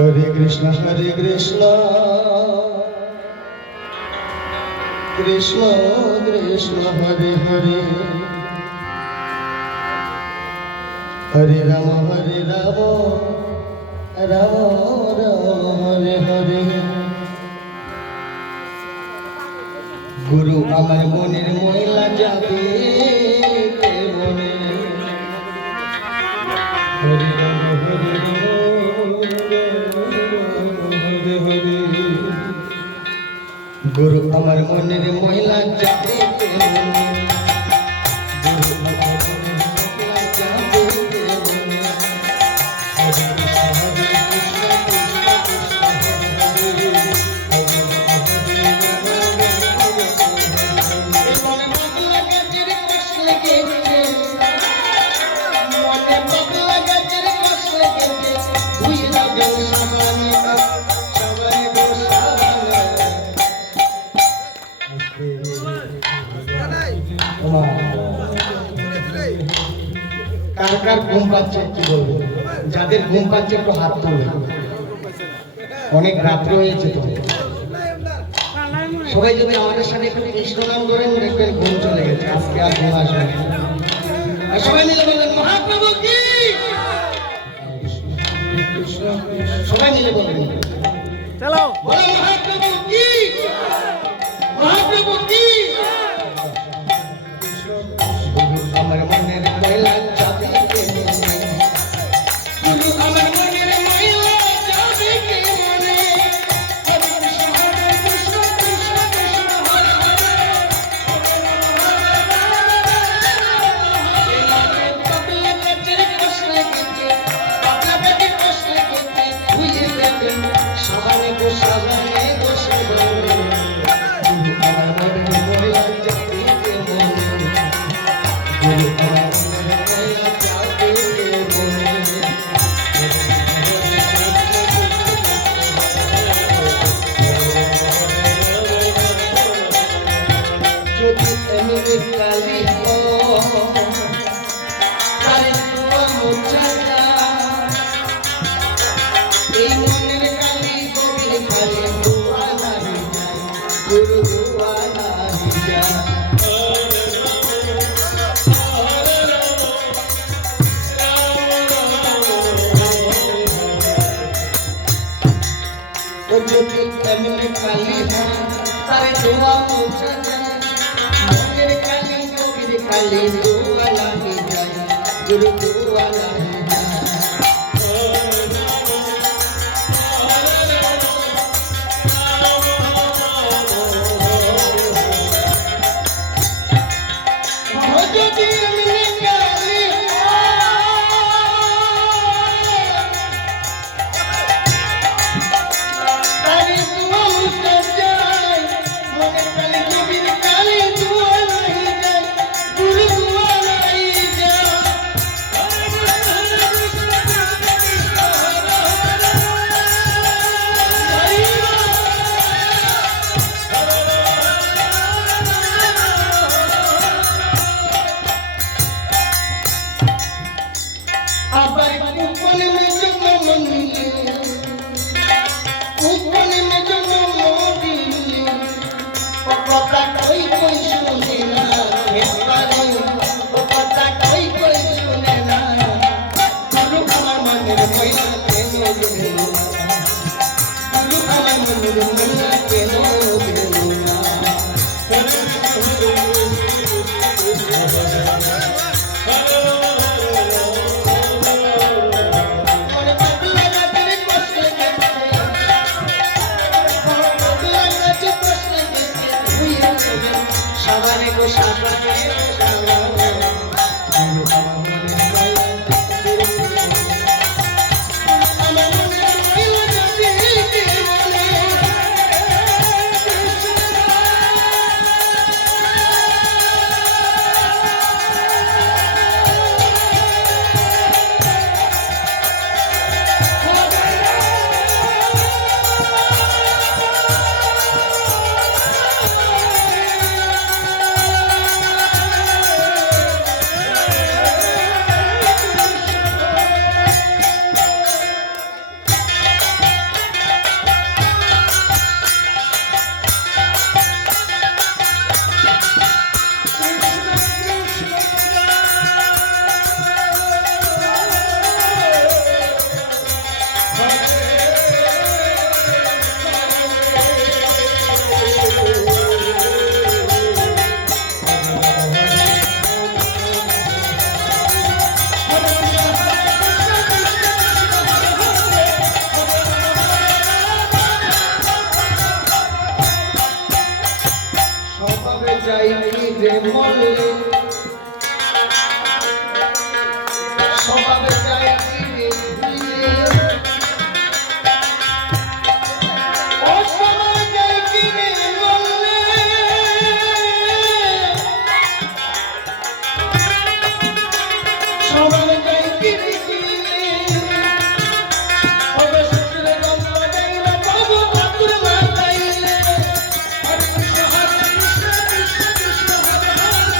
हरे कृष्ण कृष्ण कृष्ण हरे हरे हरे राम राम राम हरे हरे। गुरु আমার মনের ময়লা যাবে মনে হরে রাম হরে হরে। গুরু আমার মনের ময়লা যাবে মনে, গুরু আমার মনের ময়লা যাবে মনে। হরে কৃষ্ণ কৃষ্ণ কৃষ্ণ হরে হরে কার কার ঘুম পাচ্ছে একটু বলবো, যাদের ঘুম পাচ্ছে একটু হাত তুলবে। অনেক রাত্রি হয়েছে তো, সবাই যদি আমাদের সাথে একটু কৃষ্ণ নাম করেন দেখবেন ঘুম চলে গেছে, আজকে আর ঘুম আসবে না। আর সবাই মিলে বলবেন মহাপ্রভু কি, সবাই মিলে বলবেন চলো বলো মহাপ্রভু কি, মহাপ্রভু কি। আমার মনের ময়লা যাবে মনে, গুরু আমার মনের ময়লা যাবে মনে। হরে কৃষ্ণ কৃষ্ণ কৃষ্ণ হরে হরে পাগলা গাছের কষলে গেছে, পাগলা গাছের কষলে গেছে ভুলে যাবেন সবানে গো সবানে গো সবানে। গুরু আমার মনের ময়লা যাবে মনে, গুরু আমার মনের ময়লা যাবে মনে। যদি এমনি কালি তারে তোমার মোছা এই মনের কালি গভীর খালি দুয়া নাহি যায়, গুরু দুয়া নাহি যায়। যদি এমনি কালি তারে দুয়া মোছা যায়, মনের কালি গভীর খালি দুয়া নাহি যায়, গুরু দুয়া নাহি যায়। যদি এমনি কালি তারে দুয়া মোছা যায়, মনের কালি গভীর খালি দুয়া নাহি যায়, গুরু দুয়া নাহি যায়। সবার গায়ে কিরে কিরে ওরে শ্বশুরে গল্প গাইলে বাবু ঠাকুর মা গাইলে হরে কৃষ্ণ কৃষ্ণ কৃষ্ণ কৃষ্ণ হরে হরে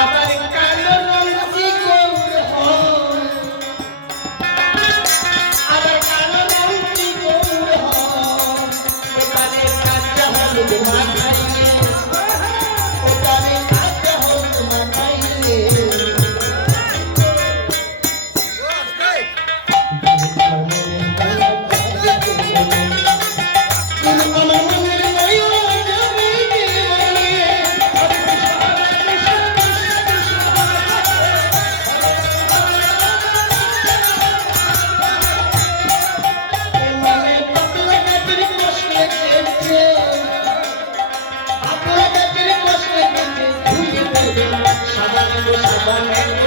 আবার কালো রঙি গৌর হয় আবার কালো রঙি গৌর হয় ওখানে কাঁচা হলুদ মাখাইলে ওখানে কাঁচা হলুদ মাখাইলে সাবান